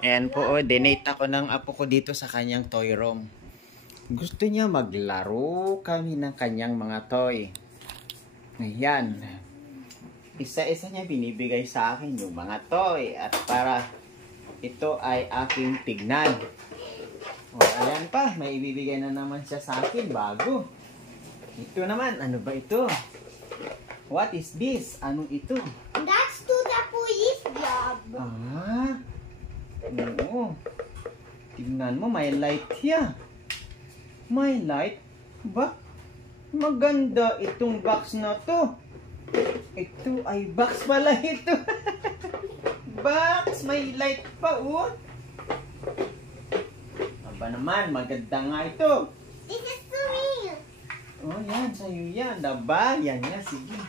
Ayan po, donate ako ng apo ko dito sa kanyang toy room. Gusto niya maglaro kami ng kanyang mga toy. Ayan. Isa-isa niya binibigay sa akin yung mga toy. At para ito ay aking tignan. O, ayan pa. May ibibigay na naman siya sa akin bago. Ito naman. Ano ba ito? What is this? Anong ito? That's to the police job. Ah. Oo. Tignan mo, may light siya. May light? Ba? Maganda itong box na to. Ito ay box pala ito. Box, may light pa, oh. Aba naman, maganda nga ito. This is to me. Oh, yan, sa'yo yan. Daba, yan nga, sige.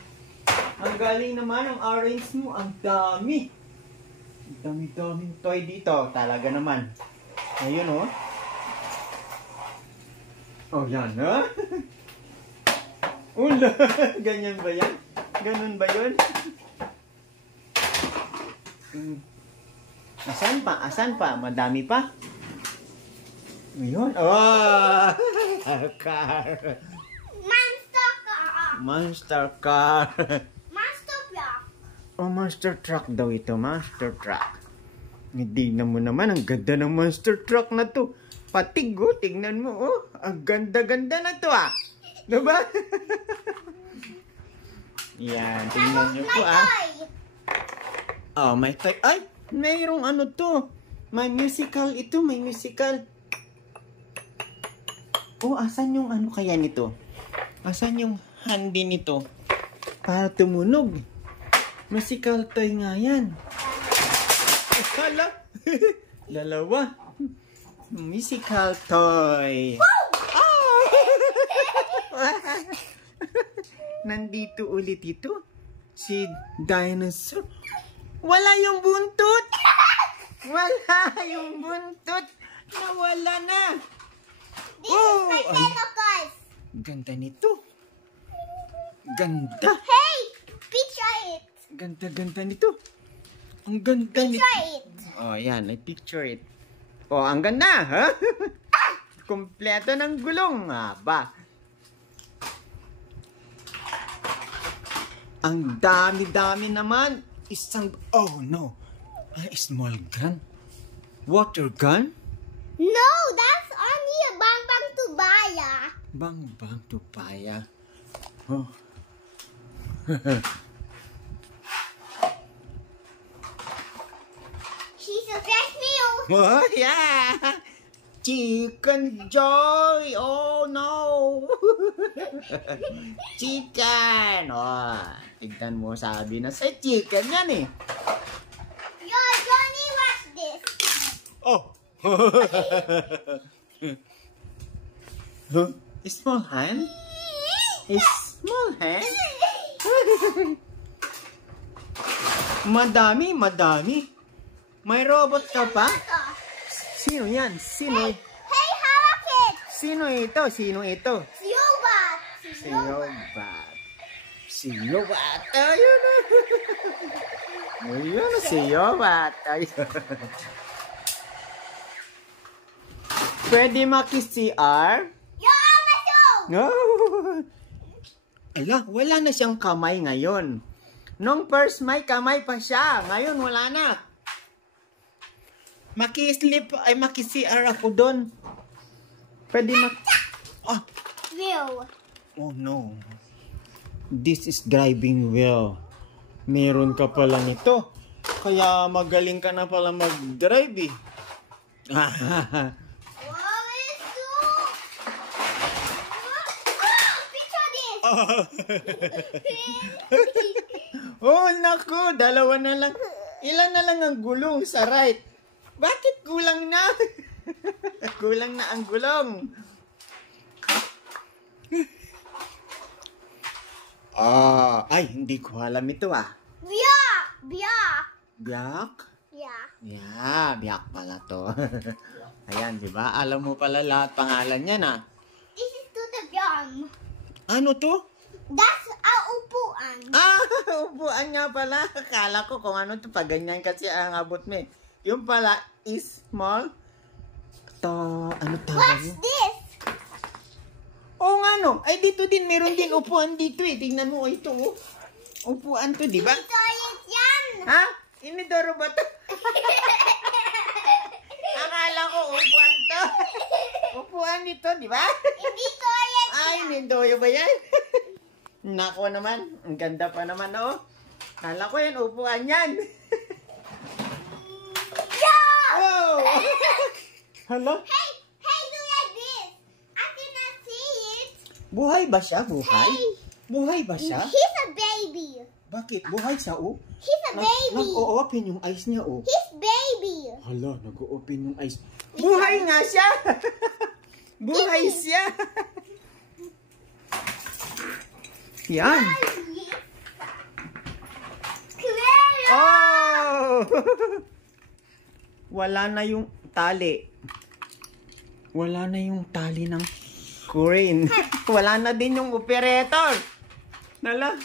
Ang galing naman ang orange mo. Ang dami. Ang dami-daming toy dito. Talaga naman. Ayun, oh. Oh, yan, ha? Ula, ganyan ba yan? Ganun ba yun? Asan pa? Asan pa? Madami pa? Ayun. Oh! Car. Monster car. Monster car. Monster truck. Oh, monster truck daw ito. Monster truck. Hindi na mo naman. Ang ganda ng monster truck na to. Patig, oh. Tingnan mo, oh. Ang ganda-ganda na to, ah. Diba? Yan. Tingnan nyo po, ah. Oh, may toy. Ay, mayroong ano to. May musical ito. May musical. Oh, asan yung ano kaya nito? Asan yung handy nito? Para tumunog. Musical toy nga yan. Hala. Dalawa. Musical toy. Oh! Nandito ulit ito. Si Dinosaur. Wala yung buntot. Wala yung buntot. Nawala na. This is my tentacles. Ganda nito. Ganda. Hey, picture it. Ganda nito. Ang ganda nito. Picture it. Oh, yan. I picture it. Oh, ang ganda, ha? Kompleto ng gulong. Ba? Ang dami-dami naman. Isang, oh no. A small gun? Water gun? No, that's only a bang bang tubaya. Bang bang tupaya. Oh. She's a fresh meal. Oh, yeah. Chicken Joy. Oh, no. Chicken. Oh, tignan mo, sabi na sa chicken yan eh. Yo, Johnny, watch this. Oh. Small hand? Small hand? Madami. May robot ka pa? Sino yan? Sino? Hey, hawak it. Sino ito? Silbat. Silbat. Ayun na. Ayun na, Silbat. Ayun. Pwede maki-CR? Yo, masyo. No. Ala, wala na siyang kamay ngayon. Nung first may kamay pa siya. Ngayon wala na. Maki-sleep ay maki-CR ako doon. Pwede Oh. Wheel. Oh no. This is driving wheel. Meron ka pala nito. Kaya magaling ka na pala mag-drive eh. What is picture this. Oh, naku. Dalawa na lang. Ilan na lang ang gulong sa right? Bakit kulang na? Kulang na ang gulong. Ay, hindi ko alam ito ah. Biyak. Biyak? Yeah. Yeah, biyak pala to. Ayan, di ba? Alam mo pala lahat pangalan niya na. This is to the gun. Ano to? That's a upuan. Upuan nga pala. Akala ko kung ano to. Pag ganyan kasi ang abot mo eh. Yung pala is small. Ano tawag What's yun? this? Oo nga no. Ay, dito din. Meron din upuan dito eh. Tingnan mo ito. Oh. Upuan to, di ba? Toilet yan. Ha? Inidoro ba to? Akala ko upuan to. Upuan dito, di ba? Hindi toilet Ay, nindoyo ba yan? Nako naman. Ang ganda pa naman, oh. Kala ko yan, upuan yan. Oh! Hello? Hey, look at this. I cannot see it. Buhay ba siya? Buhay? Hey. Buhay ba siya? He's a baby. Bakit? Buhay siya, oh? He's a baby. Nag-o-open yung eyes niya, oh. He's baby. Hala, nag-o-open yung eyes. Buhay nga siya! Buhay siya! Yan! Clara. Oh! Wala na yung tali. Wala na yung tali ng crane. Wala na din yung operator. Nala.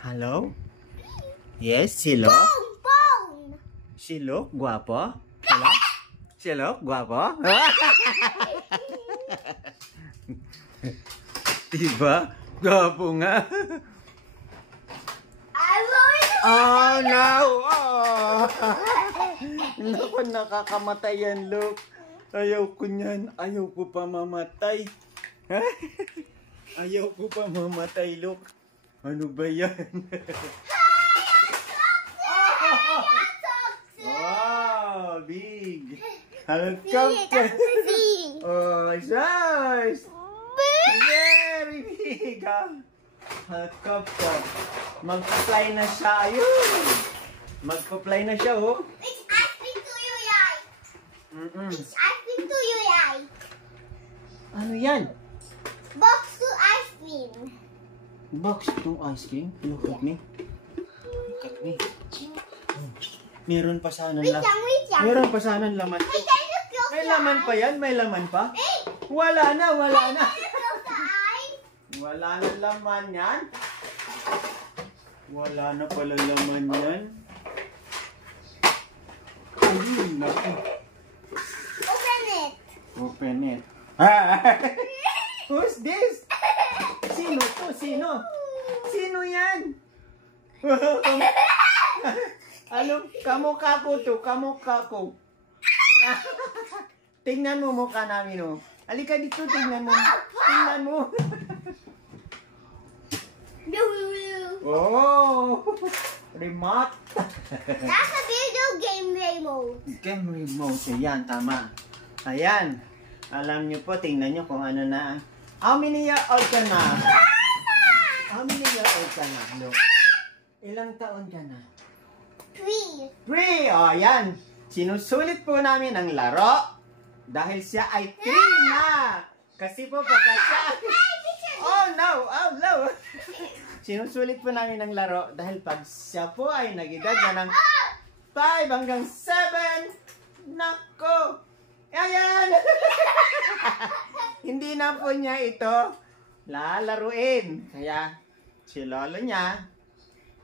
Hello? Yes, Silo? Bone. Silo, guwapo? Hello? Silo, guwapo? Diba? Guwapo nga. Oh no! Oh! Naku, nakakamatay yan, Luke. Ayaw ko niyan. Ayaw ko pa mamatay. Ha? Ayaw ko pa mamatay, Luke. Ano ba yan? Wow! Big! Helicopter! Oh, size! Very big, ha? Helicopter. Mag-fly na siya. Ayun! Mag-fly na siya, oh. It's ice cream to your eye. It's ice cream to your eye. Ano yan? Box to ice cream. Box to ice cream? Look at me. Look at me. Meron pa sana Wait laman. lang. Meron pa sana laman. Hey, can you close May your laman eye? pa yan? May laman pa? Hey, Wala na, wala na. can you close the eye? Wala na laman yan. Wala na pala laman yan. Ayun, naku. Open it. Open it. Who's this? Sino to? Sino? Sino yan? Ano? Kamukha ko to. Kamukha ko. Tingnan mo mukha namin, oh. Halika dito, tingnan mo. Tingnan mo. Oh! Remote. That's a video game remote. Game remote. Ayan, tama. Ayan. Alam nyo po, tingnan nyo kung ano na. How many year old ka na? How many year old ka na? Look. Ilang taon ka na? 3. 3! O, ayan. Sinusulit po namin ang laro dahil siya ay 3 na. Kasi po pagka siya... Oh no! Oh no! Sinusulit po namin ang laro dahil pag siya po ay nag-edad na ng 5 hanggang 7, nako! Ayan! Hindi na po niya ito lalaruin. Kaya si lolo niya,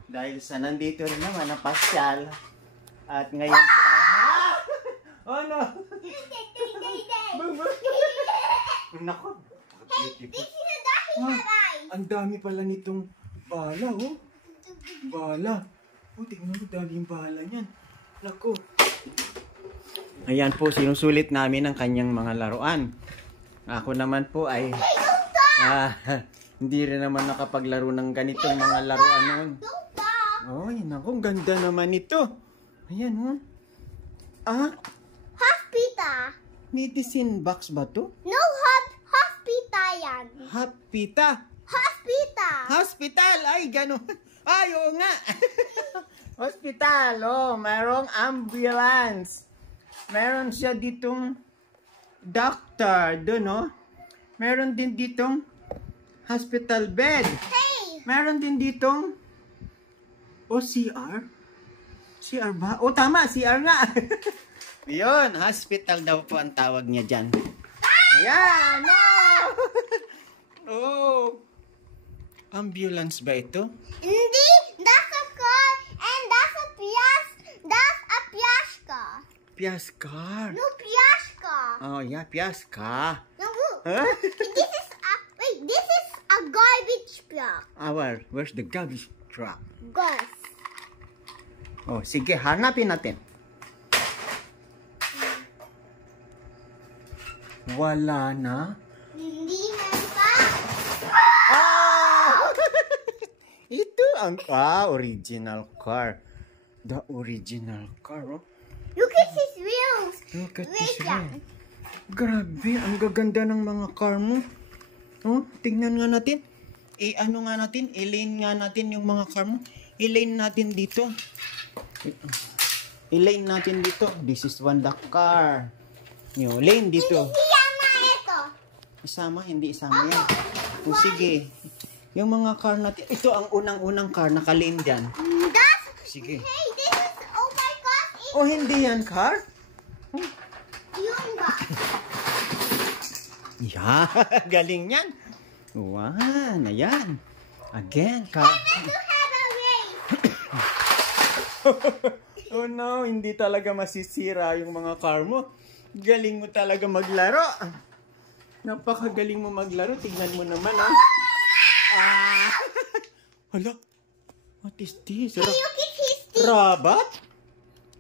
dahil sa nandito rin naman na pasyal, at ngayon po oh no! Nako! This is a dahil eye. Ang dami pala nitong bala, oh. Bala. Oh, tingnan mo, dami yung bala niyan. Nako. Ayan po, sinusulit namin ang kanyang mga laruan. Ako naman po ay hindi rin naman nakapaglaro ng ganitong mga laruan noon. Don't stop. Oh, nako, ganda naman ito. Ayan, oh. Hospital. Medicine box ba to? No, hospital yan. Hapita. Hospital. Hospital! Ay, gano'n. Ay, oo nga. Hospital, oh. Mayroong ambulance. Meron siya ditong doctor, doon, oh. Meron din ditong hospital bed. Hey. Meron din ditong CR. CR ba? Oh, tama, CR nga. Yun, hospital daw po ang tawag niya dyan. Ayan, no! Oh. Ambulance ba ito? Hindi. That's a car and that's a Piascar. No, Piashka. Oh, yeah, Piascar. No, Huh? this is a garbage truck. Where's the garbage truck? Gus. Oh, sige, hanapin natin. Wala na. Hindi na pa. Ah! Ito ang original car. The original car, oh. Look at his wheels. Look at Wait this lang. one. Grabe, ang gaganda ng mga car mo. Oh, tingnan nga natin. I-ano nga natin, i-lane nga natin yung mga car mo. I-lane natin dito. I-lane natin dito. This is one the car. Yung lane dito. Siyama ito. Isama, hindi isama yan. O sige. Yung mga car natin. Ito ang unang-unang car. Naka-lane dyan. Sige. Hey, this is, oh my God. Oh, hindi yan car? Yun ba? Yeah, galing yan. Wow, ayan. Again, car. You have a race. Oh no, hindi talaga masisira yung mga car mo. Galing mo talaga maglaro. Napakagaling mo maglaro. Tignan mo naman, ah. Hala, what is this? Look at his teeth. Rabat?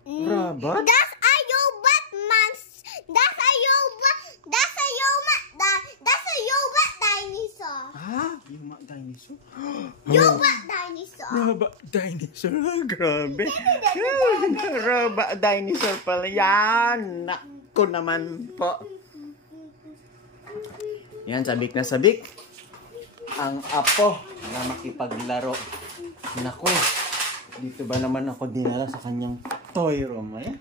Rabat? That's a robot monster. That's a robot. That's a robot. That's a robot dinosaur. Ah, yung dinosaur? Robot dinosaur. Robot dinosaur? Ah, grabe. Robot dinosaur pala yan. Naku naman po. Yan, sabik na sabik. Ang apo na makipaglaro. Naku, dito ba naman ako dinala sa kanyang toy room? Ayan.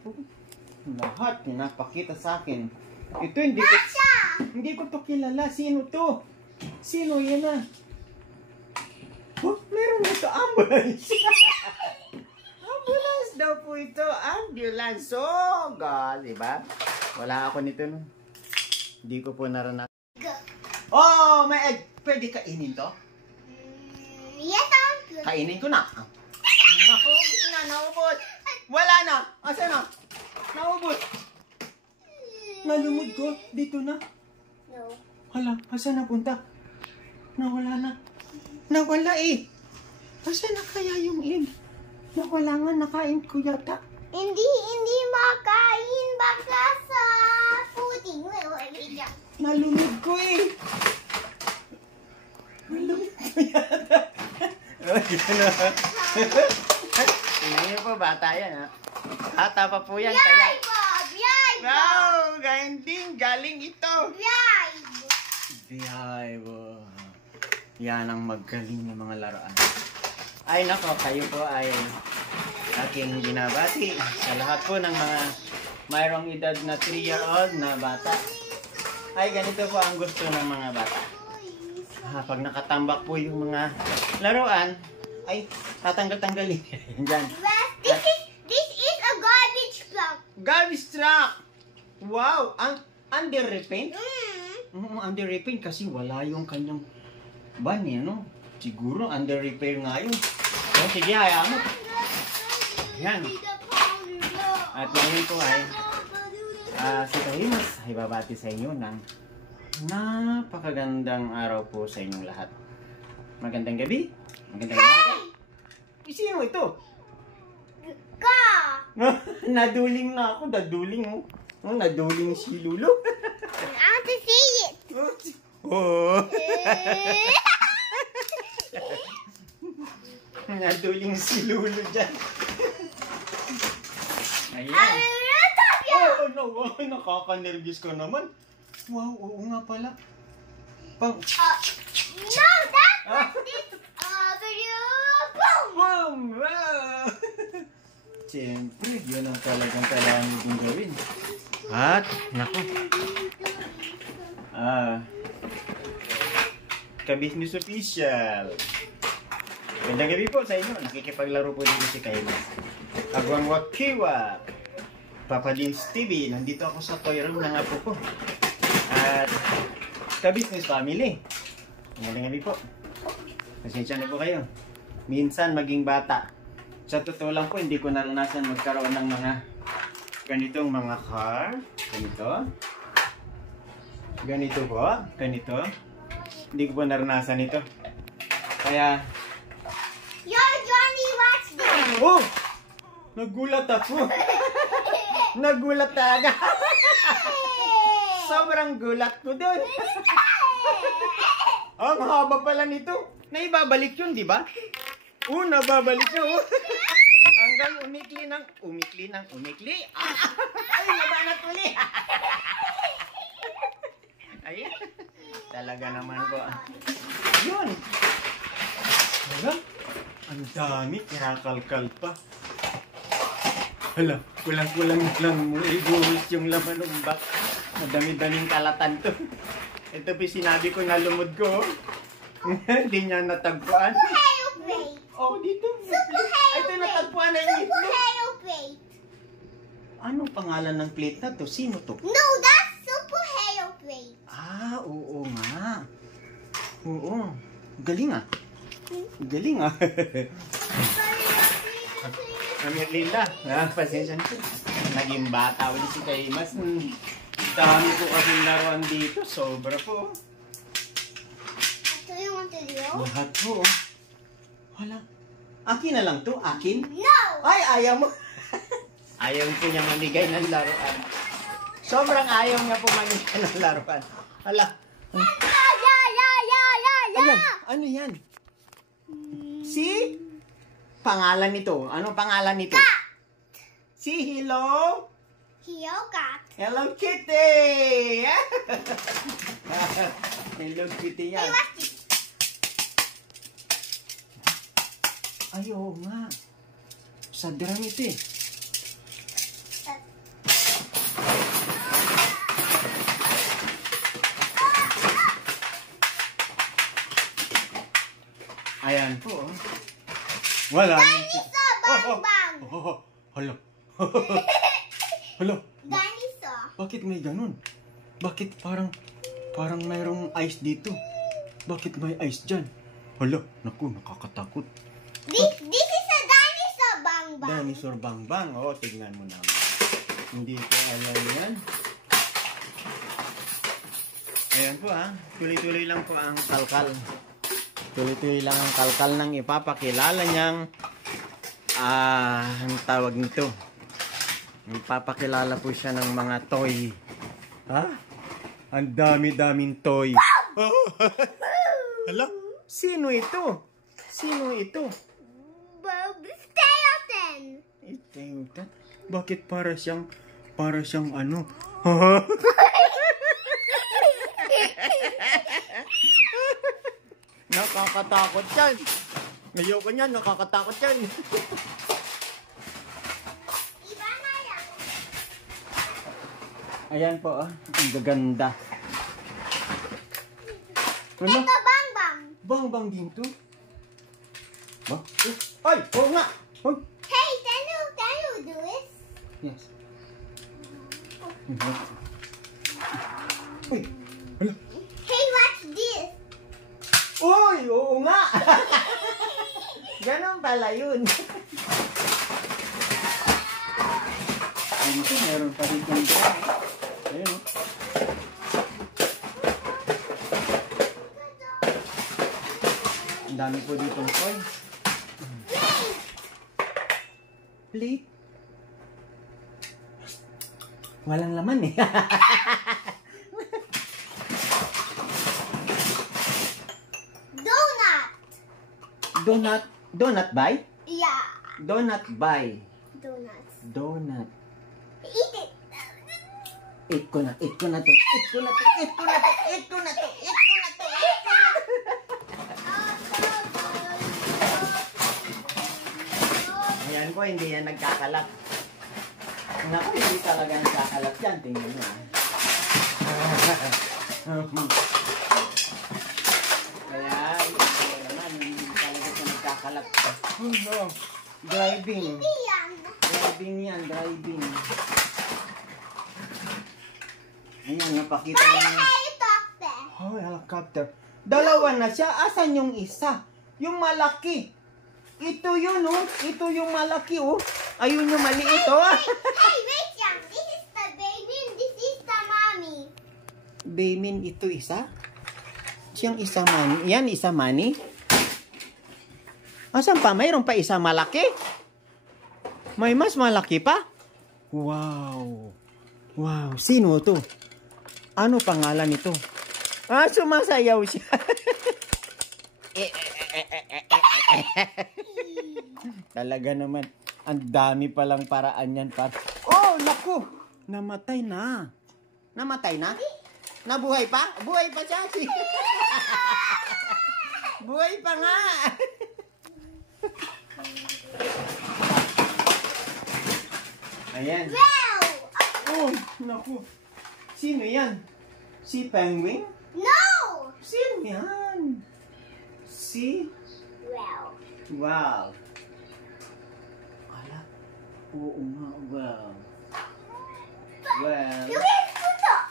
Lahat pinapakita sa akin. Ito hindi ko to kilala. Sino to? Sino yan ah? Oh, meron mo ito. Ambulance. Ambulance daw po ito. Ambulance. Oh, God. Diba? Wala ako nito nun. Hindi ko po naranasan. Oh, may egg. Pwede kainin to? Yes, Uncle. Kainin ko na. Naubos na, naubos. Wala na. Asa na? Naubos. Nalumod ko. Dito na. No. Hala, asa na punta? Nawala na. Nawala eh. Asa na kaya yung egg? Nawala nga, nakain ko yata. Hindi makain baka sa pudding. Wait lang. Nalumod ko eh. Nalumod ko yata. Dito na. Tingnan niyo po, bata yan ha. Bata pa po yan. Kaya... Yay, Bob! Yay, Bob! Wow! Galing ito. Yay! Behive. Yan ang magaling na mga laruan. Ay nako, kayo po ay aking binabati sa lahat po ng mga mayroong edad na 3-year-old na bata. Ay ganito po ang gusto ng mga bata. Pag nakatambak po yung mga laruan, ay tatanggal-tanggalin. Diyan. This is a garbage truck. Garbage truck! Wow! Under repaint? Mm. Under repaint kasi wala yung kanyang van eh, no? Siguro under repair nga yun. So, sige, hayaan mo. Yan. At ngayon po ay si Tahimas ay babati sa inyo ng napakagandang araw po sa inyong lahat. Magandang gabi. Magandang umaga. Sino ito? Ka! Naduling na ako. Naduling mo. Oh, naduling si Lulu. I want to see it. Oh. Naduling si Lulu dyan. Ayan. Oh, no. Nakaka-nervous ka naman. Wow, oo nga pala. Pang... No, that's this video. Boom! Boom! Wow! Siyempre, yun ang talagang kailangan nyo gawin. At, naku. Ka-business official. Gandang gabi po sa inyo. Nakikipaglaro po dito si Kaimas. Agwang Wakiwa. Papa Jeans TV. Nandito ako sa toy room ng apo ko. At ka-business family. Gandang gabi po. Pasensya na po kayo. Minsan maging bata. Sa totoo lang po, hindi ko naranasan magkaroon ng mga ganitong mga car. Ganito. Ganito po. Ganito. Hindi ko pa naranasan ito. Kaya... Yo, Johnny, watch this. Oh! Nagulat ako. Nagulat talaga. Sobrang gulat ko doon. Ang haba pala nito. Naibabalik yun, di ba? Nababalik yun. Hanggang umikli. Ay, nabanat uli. Ay, talaga naman ko. Yun. Hala, ang dami. Kinakalkal pa. Hala, kulang-kulang lang mo ibuhos yung laman ng box. Madami-daming kalatan to. Ito po sinabi ko na lumod ko. Hindi niya natagpuan. Superhero plate. Oh, dito. Superhero Ito plate. natagpuan na yung itlog. Superhero plate. Anong pangalan ng plate na to? Sino to? No, that's superhero plate. Oo nga. Oo. Galing ah. Galing ah. Amirlila, pasensya na po. Naging bata ulit si Kaimas. Dami ko kasing laruan dito. Sobra po. Do you want to do? Lahat po. Hala. Akin na lang to? Akin? No! Ay, ayaw mo. Ayaw po niya mamigay ng laruan. Sobrang ayaw niya po mamigay ng laruan. Hala. Ayan. Ano yan? Si? Pangalan nito. Anong pangalan nito? Cat. Si Hello? Hello, cat. Hello Kitty! Hello Kitty yan. Hey, watch this. Ay, oo nga. Sa drum ito eh. Ayan po. Oh. Wala. Dinosaur, bang, bang. Hala. Hala. Dinosaur. Bakit may ganun? Bakit parang mayroong ice dito? Bakit may ice dyan? Hala, naku, nakakatakot. This is a dinosaur, bang, bang. Dinosaur bang bang. Oh, tignan mo naman. Hindi ko alam yan. Ayan po ha. Tuloy-tuloy lang po ang kalkal. Tuloy-tuloy lang ang kalkal ng ipapakilala niyang ang tawag nito. Ipapakilala po siya ng mga toy. Ha? Ang dami-daming toy. Oh. Hala, sino ito? Sino ito? Skeleton. Ito. Bakit para siyang ano? Nakakatakot yan. Ayoko niyan, nakakatakot yan. Iba na yan. Ayan po, ang gaganda. Ano? Ito, bang, bang. Bang din to. Ba? Ay, oo nga. Ay. Hey, can you do this? Yes. Uy, hala. Hey, watch this. Uy, oo nga. Ganon pala yun. Ayun ito, meron pa rin kong drum. Ayun o. Ang dami po ditong toy. Plate. Walang laman eh. Donut. Donut buy? Yeah. Donut buy. Donuts. Donut. Eat it. Eat ko na to. Eat ko na to. Eat ko na to. Eat ko na to. Eat ko na to. Eat ko na to. Ayan po, hindi yan nagkakalat. Naku, hindi talaga nagkakalat yan. Tingnan mo. Kaya, hindi naman, hindi talaga ito nagkakalat. Oh no. Driving. Hindi yan. Driving yan, driving. Ayan, napakita Buy a niya. helicopter. Oh, helicopter. Dalawa na siya. Asan yung isa? Yung malaki. Ito yun, oh. Ito yung malaki, oh. Ayun yung maliit, oh. Hey, wait yan. Baymin ito isa. Siyang isa man. Yan, isa mani. Asan pa? Mayroon pa isa malaki. May mas malaki pa. Wow. Wow. Sino to? Ano pangalan nito? Ah, sumasayaw siya. Talaga naman. Ang dami palang paraan yan. Oh, naku. Namatay na. Namatay na? Nabuhay pa? Buhay pa siya. Buhay pa nga. Ayan. Oh, naku. Sino yan? Si Penguin? No! Sino yan? Si? Wow. Ala. Oo nga, wow. Well.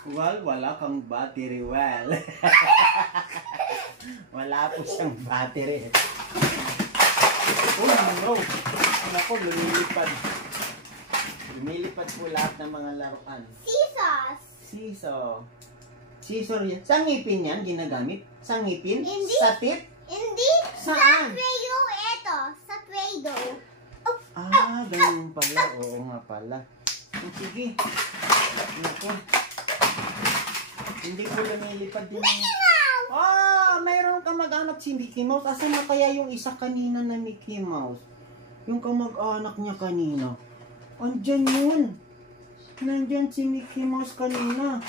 Well, wala kang battery. Well. Wala po siyang battery. Oh no. Naku, lumilipad. Lumilipad po lahat ng mga laruan. Seesaw. Seesaw yan. Sa ngipin yan ginagamit? Sa ngipin? Hindi. Sa tip? Hindi. Saan? Sa Play-Doh ito. Sa Play-Doh. Ah, ganun pala. Oo nga pala. Sige. Naku. Hindi ko lumilipad din. Ah, mayroon ka mag-anak si Mickey Mouse. Asan na kaya yung isa kanina na Mickey Mouse? Yung kamag-anak niya kanina. Andyan yun. Nandyan si Mickey Mouse kanina.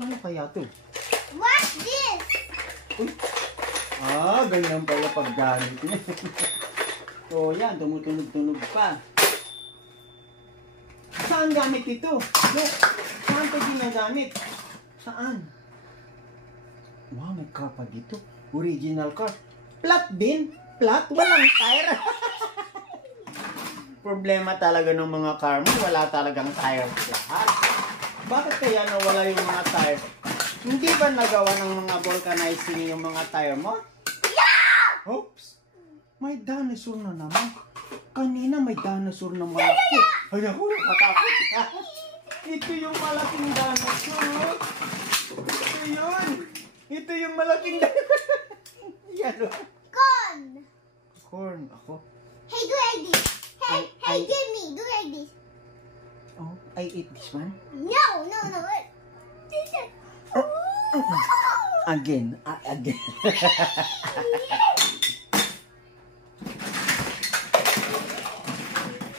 Ano kaya to? What's this? Uy. Ah, ganyan pala paggamit niya. So, yan. Tumutunog-tunog pa. Saan gamit ito? Look. Saan ito ginagamit? Saan? Wow, may car pa dito. Original car. Flat din. Flat. Walang tire. Problema talaga ng mga car mo. Wala talagang tire lahat. Bakit kaya nawala yung mga tire? Hindi ba nagawa ng mga vulcanizing yung mga tire mo? Yeah! Oops. May dinosaur na naman. Kanina may dinosaur na malaki. Ay, ako nakatakot. Ito yung malaking dinosaur. Ito yun. Ito yung malaking dinosaur. Yan o. Corn. Corn. Ako. Hey, do like this. Hey, give me. Do like this. Oh, I ate this one. No. Again. Again.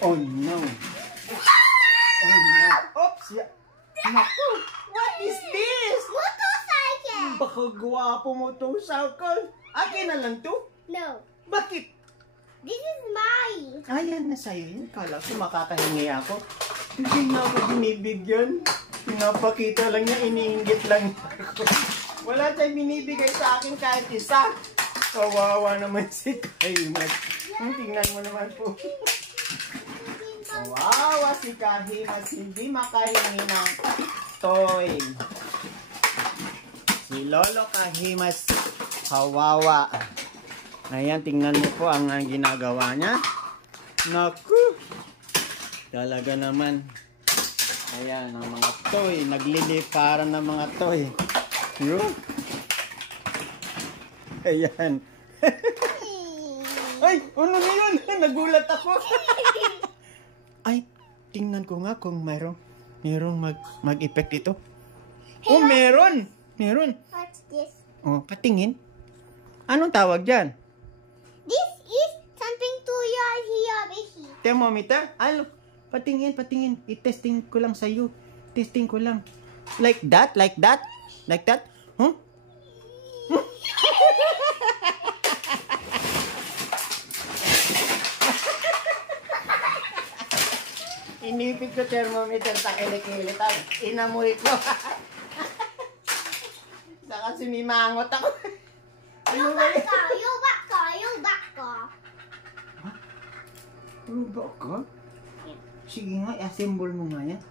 Oh no. Oh no. Oops. Naku. What is this? Motorcycle. Baka gwapo mo to, Cycle. Akin na lang to. No. Bakit? This is mine. Ayan na sa'yo yun. Kala ko makakahingi ako. Hindi na ako binibigyan. Pinapakita lang niya, iniinggit lang ako. Wala tayong binibigay sa akin kahit isa. Kawawa naman si Kahimat. Tingnan mo naman po. Kawawa si Kahimat. Hindi makahingi ng toy. Si Lolo Kahimat. Kawawa. Ayan, tingnan mo po ang ginagawa niya. Naku! Talaga naman. Ayan, ang mga toy. Nagliliparan ng mga toy. Yun. Ayan. Ay! Ano na yun? Nagulat ako. Ay, tingnan ko nga kung merong mag-effect ito. Oh, meron! Meron. What's this? Oh, patingin. Anong tawag dyan? This is something to your here. Thermometer? Ano? Patingin. I-testing ko lang sa'yo. Testing ko lang. Like that? Like that? Like that? Huh? Inipit ko thermometer sa kilikili. Inamoy ko. Saka sumimangot ako. Ano ba yun? Yung back ka. Robot ka? Sige nga, i-assemble mo nga yan.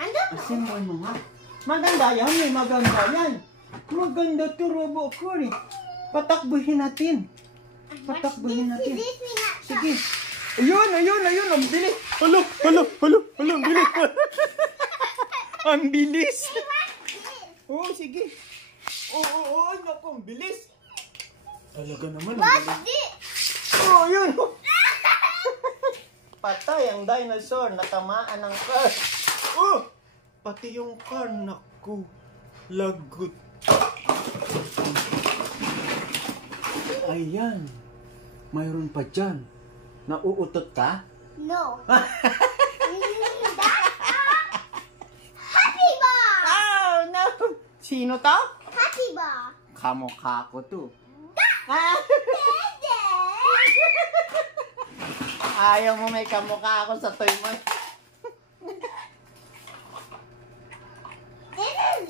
Ano? Assemble mo nga. Maganda yan eh, maganda yan. Maganda to, robot ko eh. Patakbuhin natin. Patakbuhin natin. This we not Sige. Ayun. Ang bilis. Alo, ang bilis. Ang bilis. Oo, sige. Oo, naku, ang bilis. Talaga naman, ang What's bilis. this? Oo, yun. Patay ang dinosaur. Natamaan ng car. Oh, pati yung car. Naku, lagot. Ayan. Mayroon pa dyan. Nauutot ka? No. That's Happy Bar! Oh, no! Sino to? Happy Bar! Kamukha ko to. Dede! Ayaw mo may kamukha ako sa toy mo.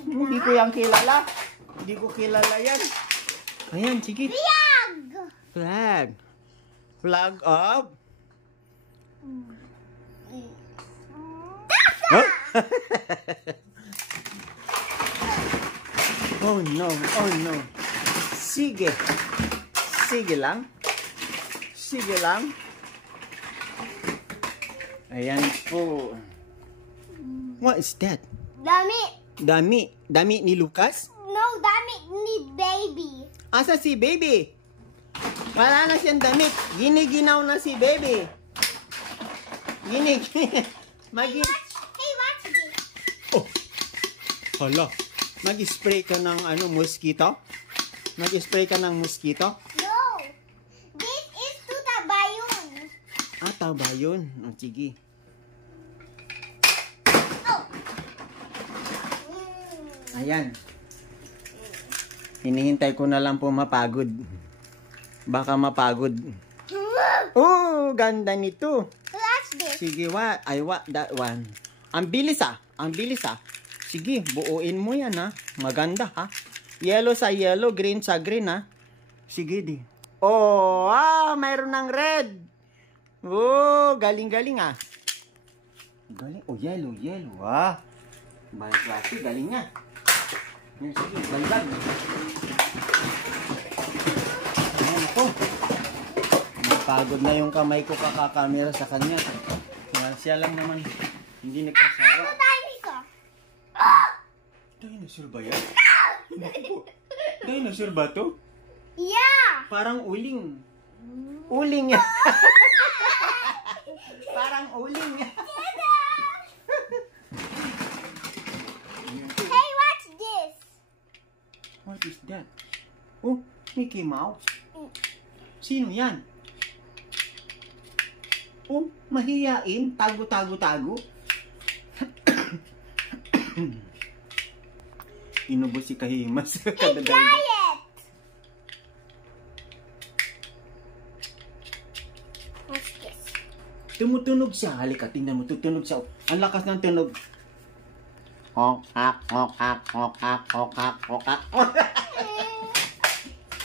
Hindi ko yan kilala. Hindi ko kilala yan. Ayan, sige. Flag! Flag of? That's Huh? Oh no. Sige. Sige lang. Ayan po. What is that? Dami Dami ni Lucas? No, dami need baby. Asa si baby? Wala na siyang damit. Giniginaw na si baby. Hey, watch this. Oh. Hala. Mag-spray ka ng mosquito? Mag-spray ka ng mosquito? No, this is tutabayun. Ah, tama yun. Oh, sige. Oh. Ayan. Hinihintay ko na lang po mapagod. Baka mapagod. Oh, ganda nito. Watch this. Sige, I want that one. Ang bilis ah. Sige, buuin mo yan ha. Maganda ha. Yellow sa yellow, green sa green ha. Sige di. Oh, mayroon ng red. Oh, galing ah. Galing. Oh, yellow. Balik klase, galing nga. Yan, sige, balibag. Ayan ako. Napagod na yung kamay ko kakakamera sa kanya. Siya lang naman. Hindi nagkasawa. Dinosaur. Dinosaur ba yan? Naku, dinosaur ba to? Yeah. Parang uling. Uling yan. Parang uling. Hey, watch this. What is that? Oh, Mickey Mouse. Sino yan? Oh, mahiyain. Tago. Inubos si Kahimas. Hey, try it. Watch this. Tumutunog siya. Halika, tingnan mo. Tutunog siya. Ang lakas ng tunog. Hok, hak.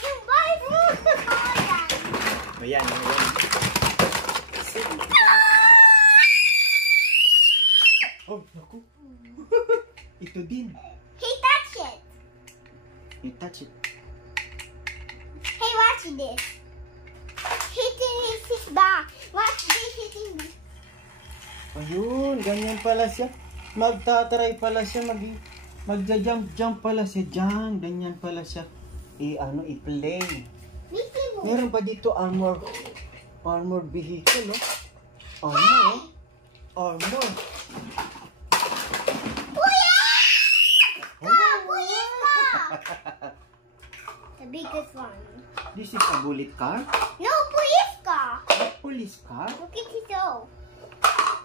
Yung boys Ayan. Oh, naku. Ito din. He touched it. You touch it. Hey, watch this. Hitting his back. Watch this hitting me. Ayun, ganyan pala siya. Magtatry pala siya. Magja-jump pala siya dyan. Ganyan pala siya. I-play. Mickey Mouse. Meron pa dito armor vehicle, no? Armor. The biggest one. This is a bullet car? No, police car. Police car? Look at it all.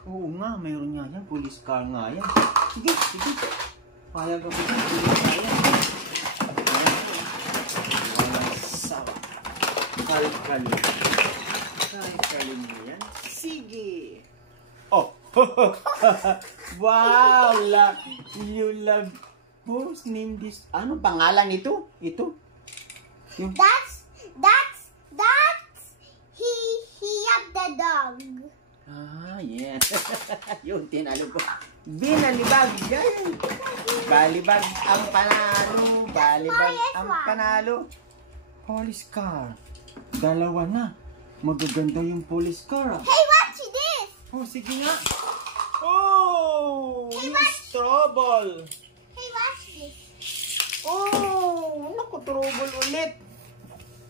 Oo nga, mayroon nga yan. Police car nga yan. Sige. Payag ako sa police car yan. Kali mo yan. Sige. Oh. Wow. You love. Who's name this? Ano pangalan ito? Ito? Yung... That's he up the dog. Yeah. Yung tinalo ko. Binalibag. Yan. Balibag ang panalo. Balibag ang panalo. Police car. Dalawa na. Magaganda yung police car. Ah. Hey, watch this! Oh, sige nga. Oh! Hey, Miss Trouble. Hey, watch this! Oh! Naku, trouble ulit.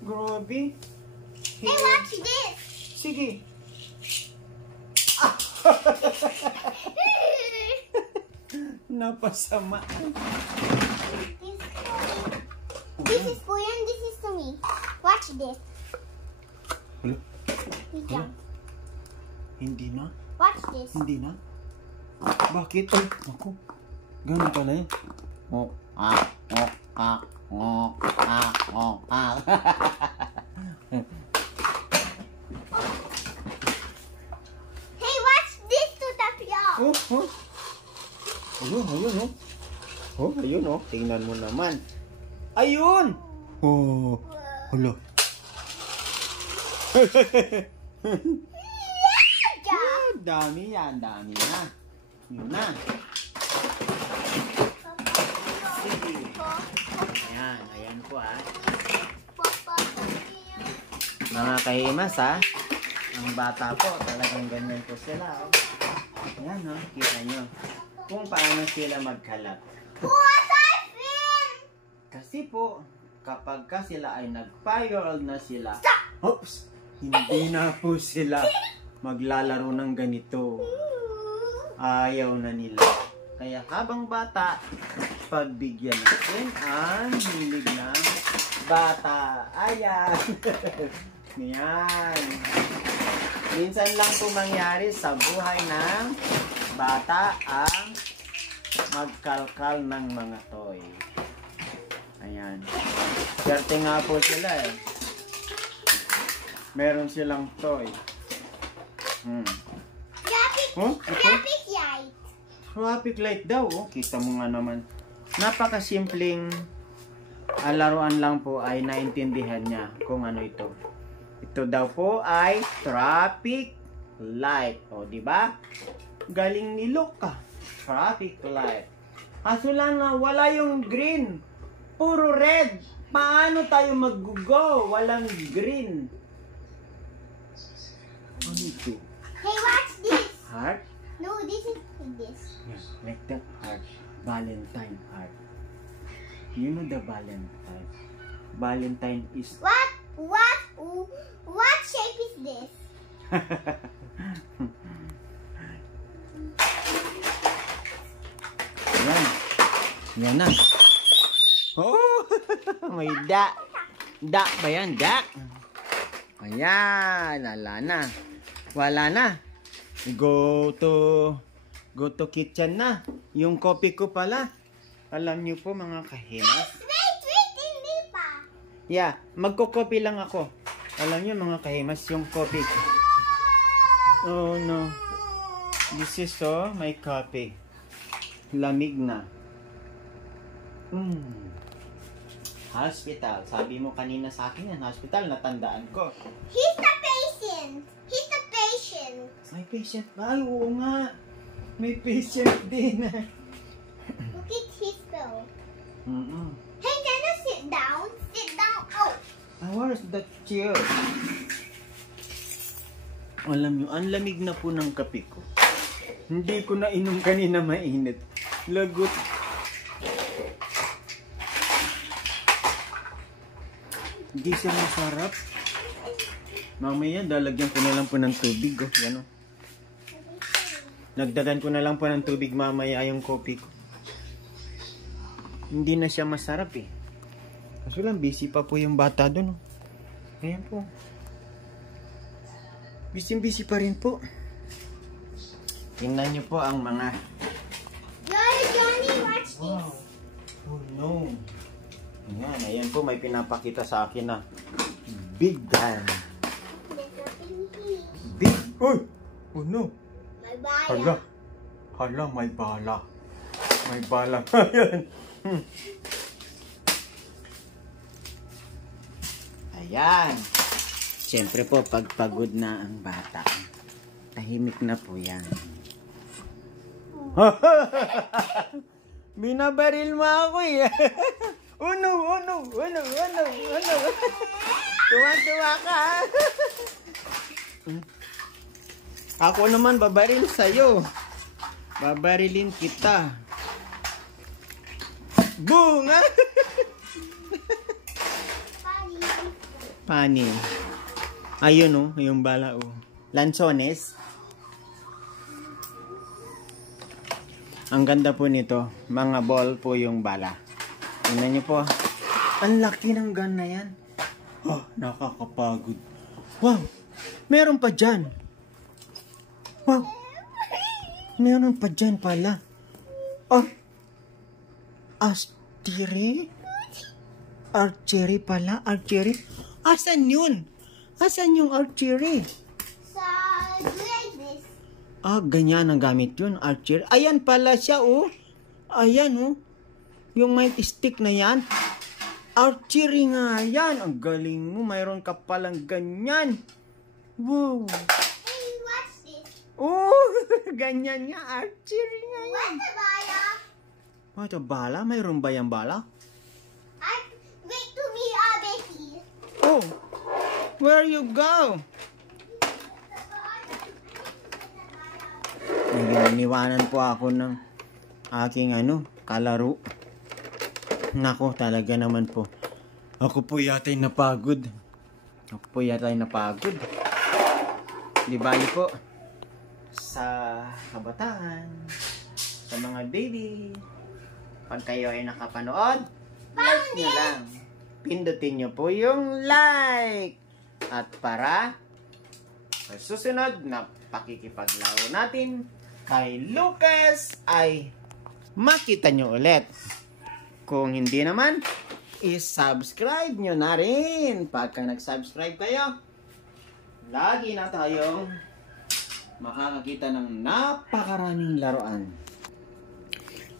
Grabe. Hey, watch this! Sige. Napasama. This is for you and this is to me. Watch this. Hello? He jumped. Hindi na? Watch this. Hindi na? Bakit? Ay, ako. Ganun pala yun. Oh, ah, oh, ah, oh, ah, oh, ah. Hey, watch this to Tapio. Oh, oh. Ayun, ayun, oh. Oh, ayun, oh. Tingnan mo naman. Ayun! Oh, hala. Yeah. Dami yan, dami na. Yun na. Sige. Ayan, ayan po ah. Mga kahimas ah. Ang bata po, talagang ganyan po sila oh. Ayan oh, kita nyo. Kung paano sila magkalat. Kasi po, kapag ka sila ay nag-5-year-old na sila, oops, hindi na po sila maglalaro ng ganito. Ayaw na nila. Kaya habang bata, pagbigyan natin ang hilig ng bata. Ayan. Ayan. Minsan lang po mangyari sa buhay ng bata ang magkalkal ng mga toy. Ayan. Swerte nga po sila eh. Meron silang toy. Oh, Traffic light. Traffic light daw. Oh. Kita mo nga naman. Napakasimpleng laruan lang po ay naintindihan niya kung ano ito. Ito daw po ay traffic light. O, di ba? Galing ni Luca. Traffic light. Kaso lang na wala yung green. Puro red. Paano tayo mag-go? Walang green. Ano ito? Hey, watch this. Heart? No, this is this. Yeah, like that heart. Valentine heart. You know the Valentine. Valentine is... What shape is this? Yan. Yan na. Oh! May da. Da ba yan? Da. Ayan. Wala na. Wala na. Go to kitchen na. Yung coffee ko pala. Alam niyo po mga kahimas. Wait, hindi pa. Yeah, magko-coffee lang ako. Alam niyo mga kahimas yung coffee ko. Oh no. This is my coffee. Lamig na. Hospital. Sabi mo kanina sa akin yan, hospital, natandaan ko. He's the patient. He's the patient. May patient ba? Ay, oo nga. May patient din. Look at his bill. Mm-mm. Hey, can you sit down? Sit down. Oh. Where's the chair? Alam nyo, ang lamig na po ng kape ko. Hindi ko na inom kanina mainit. Lagot. Hindi siya masarap. Mamaya, dalagyan ko na lang po ng tubig. Oh. Yan, oh. Nagdagan ko na lang po ng tubig mamaya yung kopi ko. Hindi na siya masarap eh. Kaso lang, busy pa po yung bata dun. Oh. Ayan po. Busy pa rin po. Tingnan nyo po ang mga... Johnny, watch this. Wow. Oh no. Ayan, ayan po, may pinapakita sa akin na big bang. Big. Uy! Oh no. May bala. Hala. Hala, may bala. May bala. Ayan. Ayan. Siyempre po, pagpagod na ang bata, tahimik na po yan. Binabaril mo ako eh. Uno. Tuwa-tuwa ka. Ako naman babaril sa'yo. Babarilin kita. Bunga! Pani. Ayun oh, yung bala oh. Lanzones. Ang ganda po nito. Mga ball po yung bala. Tingnan nyo po. Ang laki ng gun na yan. Oh, nakakapagod. Wow! Meron pa dyan. Wow! Meron pa dyan pala. Oh! Archery? Archery pala? Archery? Asan yun? Asan yung archery? Sa this. Ah, ganyan ang gamit yun. Archery. Ayan pala siya oh. Ayan oh. Yung may stick na yan. Archery nga yan. Ang galing mo. Mayroon ka palang ganyan. Wow. Hey, what's this? Oh, ganyan nga. Archery nga yan. What's the bala? What a bala? Mayroon ba yung bala? Wait to be a Betty. Oh, where you go? Iniwanan po ako ng aking kalaro. Nako, talaga naman po. Ako po yata'y napagod. Di ba po? Sa kabataan, sa mga baby, pag kayo ay nakapanood, like nyo lang. Pindutin nyo po yung like. At para sa susunod na pakikipaglaro natin kay Lucas ay makita nyo ulit. Kung hindi naman, i-subscribe nyo na rin. Pagka nag-subscribe kayo, lagi na tayong makakakita ng napakaraming laruan.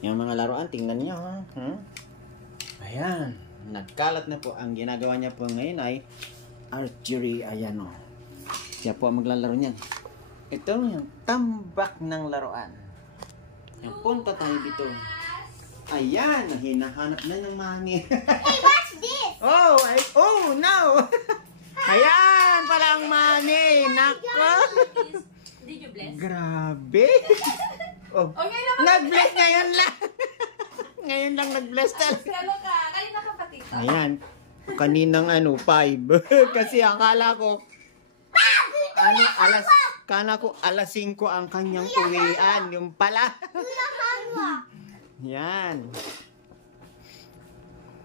Yung mga laruan, tingnan nyo. Ayan. Nagkalat na po. Ang ginagawa niya po ngayon ay archery. Ayan o. Siya po ang maglalaro niyan. Ito yung tambak ng laruan. Yung punta tayo dito. Ayan. Hinahanap na ng mami. Hey, what's this? Oh, no. Ayan pala ang mami. Nako. Did you bless? Grabe. Oh, Okay naman. nag-bless ngayon lang. Ngayon lang nag-bless talaga. Kalo ka. Kanina ka pati. Ayan. Kaninang 5. Kasi akala ko alas 5 ang kanyang uwian. Yung pala. Yan.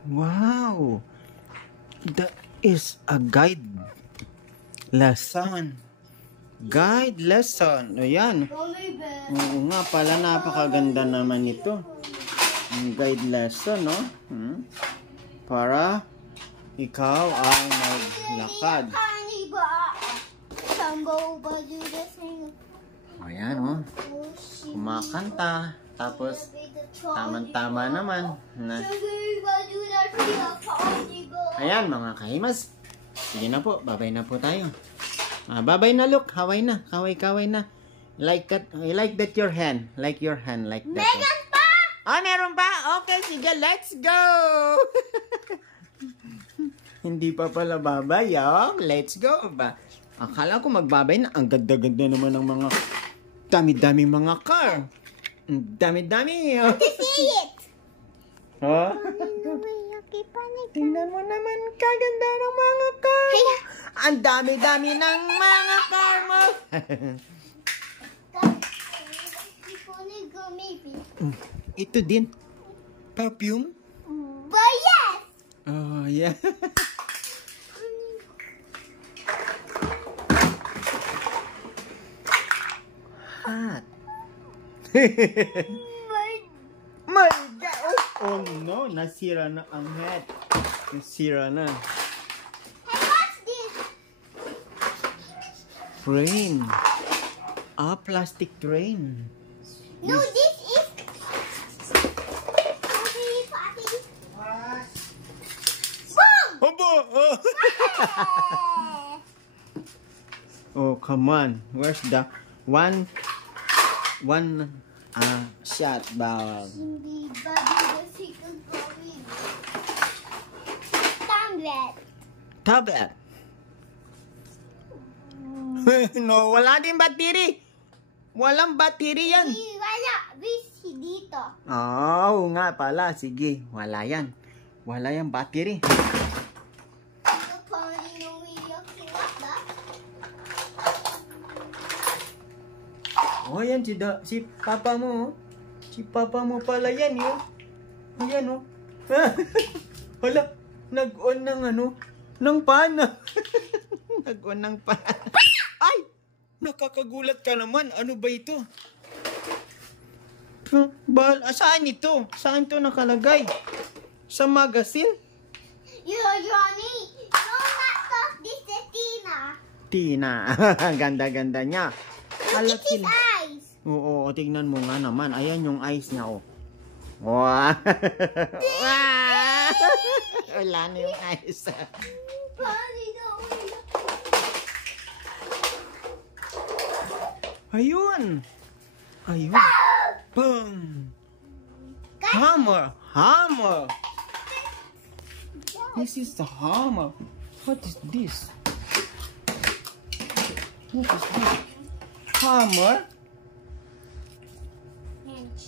Wow. That is a guide lesson. Guide lesson. Ayan. Mommy bear. Oo nga pala, napakaganda naman ito. Ang guide lesson, no? Para ikaw ang maglakad. Tiny ba? Sambo ba do the thing? Ayan, oh. Kumakanta. Tapos, tama-tama naman. Ayan, mga kahimas. Sige na po, babay na po tayo. Babay na, look. Kaway na. Kaway na. Like that your hand. Like your hand. Like that. Megan pa! Meron pa? Okay, sige, let's go! Hindi pa pala babay, oh. Let's go ba? Akala ko magbabay na. Ang ganda-ganda naman ng mga dami-dami mga car. Ang dami-dami. Oh. See it! Huh? Tingnan mo naman, kaganda ng mga car. Ang dami-dami ng mga car mo. Ito din. Perfume? But yes! Oh, yeah. Hot. My God! Oh no, nasira na ang head. Nasira na. Hey, what's this? Train. Plastic train. No, this is... Boom! Obo! Oh. Oh, come on. Where's the one shot bawal? Hindi ba dito si Kagawin? Tablet. Tablet. No, wala din battery. Walang battery yan. Wala. Busy dito. Oo nga pala. Sige, wala yan. Wala yan battery. Ito pa rin yung kinata. Oh, yan si papa mo. Si papa mo pala yan, yun. Ayan, oh. Hala, nag-on ng ng pan. Nag-on ng pan. Ay! Nakakagulat ka naman. Ano ba ito? Saan ito? Saan ito nakalagay? Sa magazine? Johnny, no, not talk this is Tina. Tina. Ganda-ganda niya. Look at his eyes. Oo, tignan mo nga naman. Ayan yung eyes niya, oh. Wow. Wow. Wala na yung eyes. Ayun. Ayun. Boom. Hammer. Hammer. This is the hammer. What is this? What is this? Hammer? Wrench.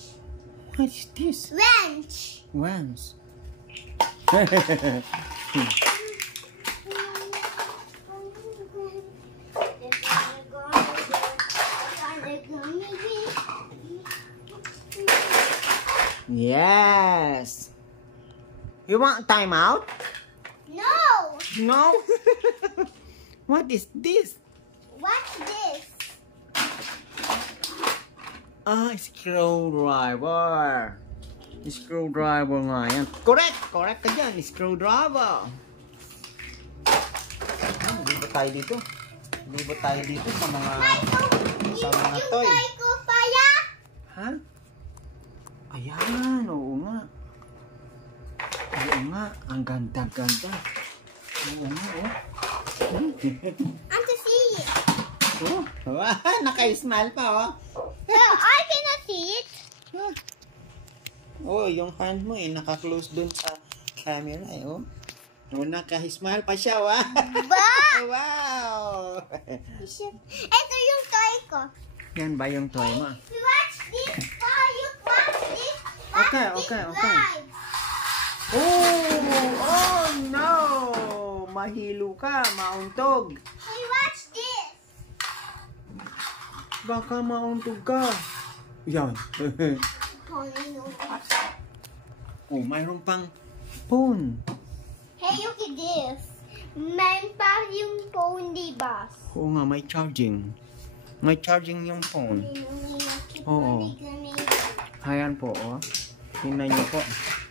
What is this? Wrench. Wrench. Yes. You want time out? No. No. What is this? What's this? Screwdriver. Screwdriver nga yan. Correct! Correct ka dyan. Screwdriver. Libo tayo dito. Libo tayo dito sa mga toy. Yung ko pala. Ha? Ayan. Oo nga. Oo nga. Ang ganda-ganda. Oo nga, oh. I'm to see it. Oh, naka-smile pa, oh. I cannot see it. Oh, yung hand mo naka-close dun sa camera, oh. Oh, naka-smile pa siya, oh. Ba? Wow! Ito yung toy ko. Yan ba yung toy mo? Watch this. You watch this. Okay. Oh no! Mahilo ka, mauntog. Hey, watch this. Baka mauntog ka. Yan. Oh, mayroon pang phone. Hey, look at this. Man pa yung phone, diba? Oo nga, may charging. May charging yung phone. Oo. Ayan po, oh. Tingnan niyo po.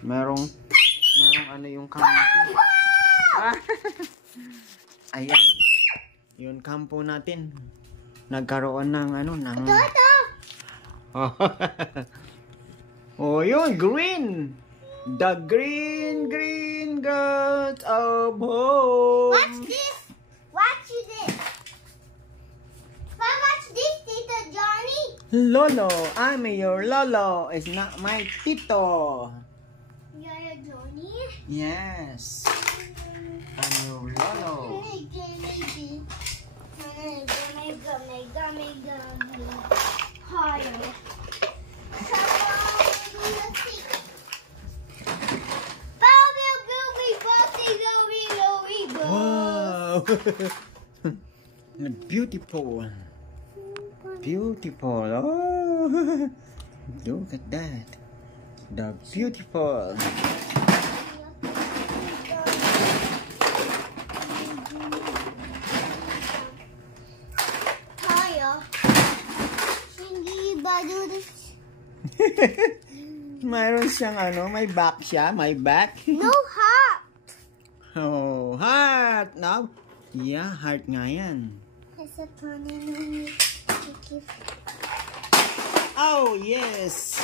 Merong yung cam natin. Ayan. Yung cam po natin. Nagkaroon ng Toto! Oh, yun, green. The green girls of home. Watch this. Watch this. Watch this, Tito Johnny. Lolo, I'm your Lolo. It's not my Tito. You're Johnny. Yes. I'm your Lolo. Wow. Beautiful. Beautiful. Oh. Look at that. The beautiful. Mayroon siyang may back siya, may back. No heart. Oh, heart. No? Yeah, heart nga yan. It's a funny. Oh, yes.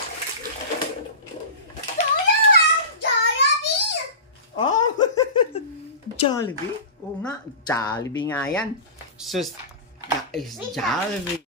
Jollibee. Oh, Jollibee? Oo nga, Jollibee nga yan. Sus, that is Jollibee.